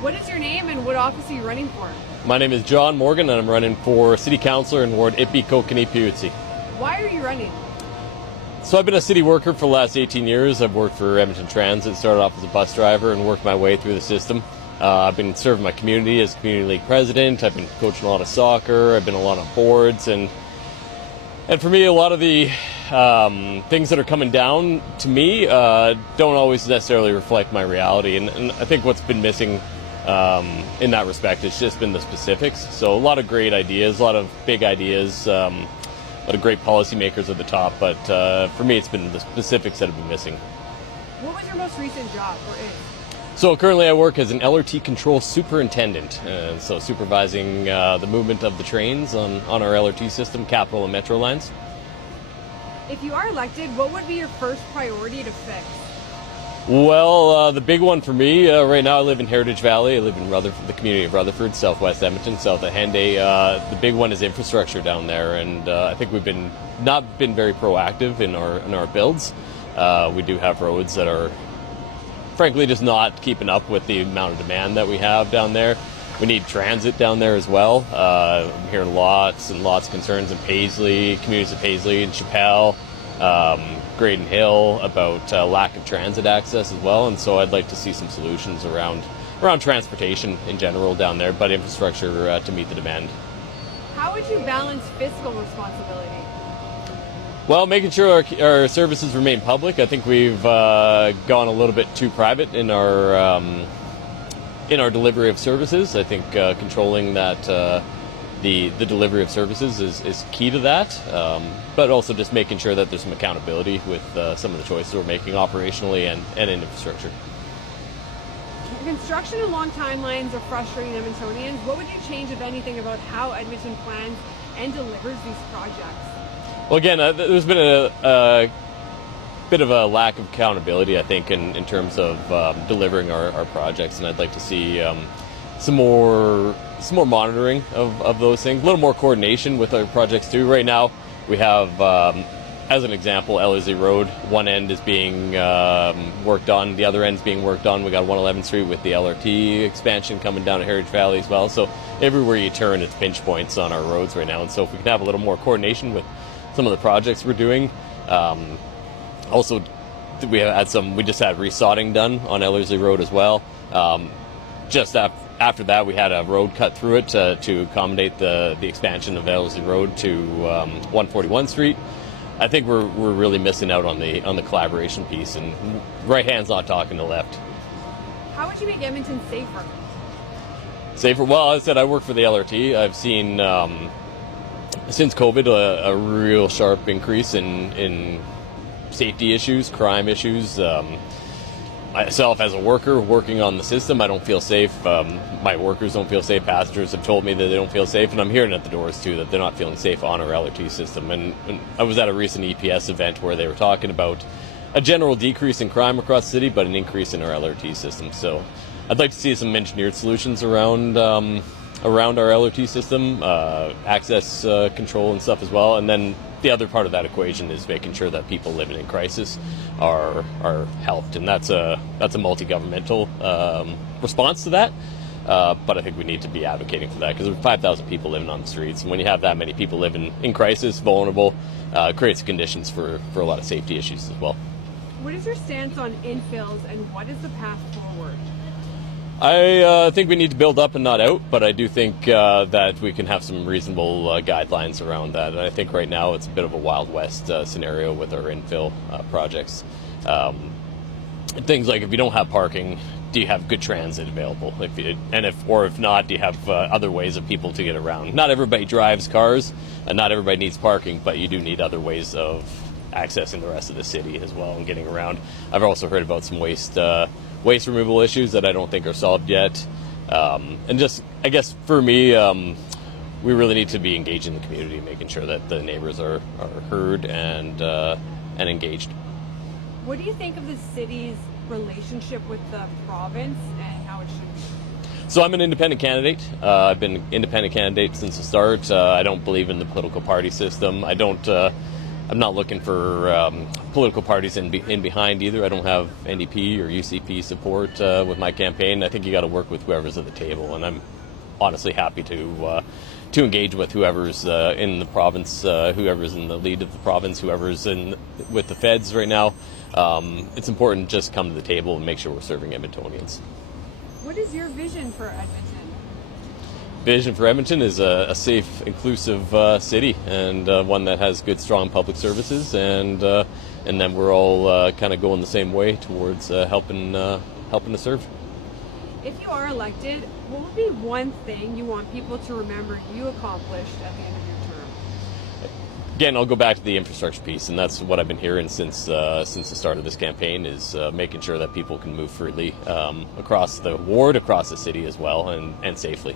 What is your name and what office are you running for? My name is John Morgan and I'm running for City Councillor in Ward Ipiihkoohkanipiaohtsi. Why are you running? So I've been a city worker for the last 18 years. I've worked for Edmonton Transit, started off as a bus driver and worked my way through the system. I've been serving my community as community league president. I've been coaching a lot of soccer. I've been a lot on boards, and for me, a lot of the things that are coming down to me don't always necessarily reflect my reality. And I think what's been missing in that respect has just been the specifics. So a lot of great ideas, a lot of big ideas, a lot of great policymakers at the top. But for me, it's been the specifics that have been missing. What was your most recent job, or is? So currently I work as an LRT control superintendent, so supervising the movement of the trains on our LRT system, Capital and Metro lines. If you are elected, what would be your first priority to fix? Well, the big one for me, right now I live in Heritage Valley. I live in Rutherford, the community of Rutherford, southwest Edmonton, south of Henday. The big one is infrastructure down there, and I think we've not been very proactive in our builds. We do have roads that are frankly just not keeping up with the amount of demand that we have down there. We need transit down there as well. I'm hearing lots and lots of concerns in Paisley, communities of Paisley and Chappelle, Graydon Hill about lack of transit access as well. And so I'd like to see some solutions around transportation in general down there, but infrastructure to meet the demand. How would you balance fiscal responsibility? Well, making sure our services remain public. I think we've gone a little bit too private in our delivery of services. I think controlling that the delivery of services is key to that, but also just making sure that there's some accountability with some of the choices we're making operationally and in infrastructure. Construction and long timelines are frustrating Edmontonians. What would you change, if anything, about how Edmonton plans and delivers these projects? Well, again, there's been a bit of a lack of accountability, I think, in terms of delivering our projects, and I'd like to see some more monitoring of those things, a little more coordination with our projects too. Right now, we have, as an example, Ellerslie Road. One end is being worked on, the other end's being worked on. We got 111th Street with the LRT expansion coming down to Heritage Valley as well. So everywhere you turn, it's pinch points on our roads right now, and so if we can have a little more coordination with some of the projects we're doing. Also, we just had resodding done on Ellerslie Road as well. Just after that, we had a road cut through it to accommodate the expansion of Ellerslie Road to 141 Street. I think we're really missing out on the collaboration piece, and right hand's not talking to left. How would you make Edmonton safer? Safer? Well, as I said, I work for the LRT. I've seen since COVID a real sharp increase in safety issues, crime issues. Myself as a worker working on the system, I don't feel safe. My workers don't feel safe. Passengers have told me that they don't feel safe, and I'm hearing at the doors too that they're not feeling safe on our LRT system. And I was at a recent EPS event where they were talking about a general decrease in crime across the city, but an increase in our LRT system. So I'd like to see some engineered solutions around our LRT system, access control and stuff as well. And then the other part of that equation is making sure that people living in crisis are helped, and that's a multi-governmental response to that. But I think we need to be advocating for that, because there's 5,000 people living on the streets, and when you have that many people living in crisis, vulnerable, creates conditions for a lot of safety issues as well. What is your stance on infills, and what is the path forward? I think we need to build up and not out, but I do think that we can have some reasonable guidelines around that. And I think right now it's a bit of a Wild West scenario with our infill projects. Things like, if you don't have parking, do you have good transit available? If not, do you have other ways of people to get around? Not everybody drives cars, and not everybody needs parking, but you do need other ways of accessing the rest of the city as well and getting around. I've also heard about some waste removal issues that I don't think are solved yet. And just, I guess for me, we really need to be engaging the community, making sure that the neighbors are heard and engaged. What do you think of the city's relationship with the province and how it should be? So I'm an independent candidate. I've been an independent candidate since the start. I don't believe in the political party system. I don't I'm not looking for political parties in behind either. I don't have NDP or UCP support with my campaign. I think you got to work with whoever's at the table, and I'm honestly happy to engage with whoever's in the province, whoever's in the lead of the province, whoever's in with the feds right now. It's important to just come to the table and make sure we're serving Edmontonians. What is your vision for Edmonton? Vision for Edmonton is a safe, inclusive city, and one that has good, strong public services, and then we're all kind of going the same way towards helping to serve. If you are elected, what would be one thing you want people to remember you accomplished at the end of your term? Again, I'll go back to the infrastructure piece, and that's what I've been hearing since the start of this campaign, is making sure that people can move freely across the ward, across the city as well, and safely.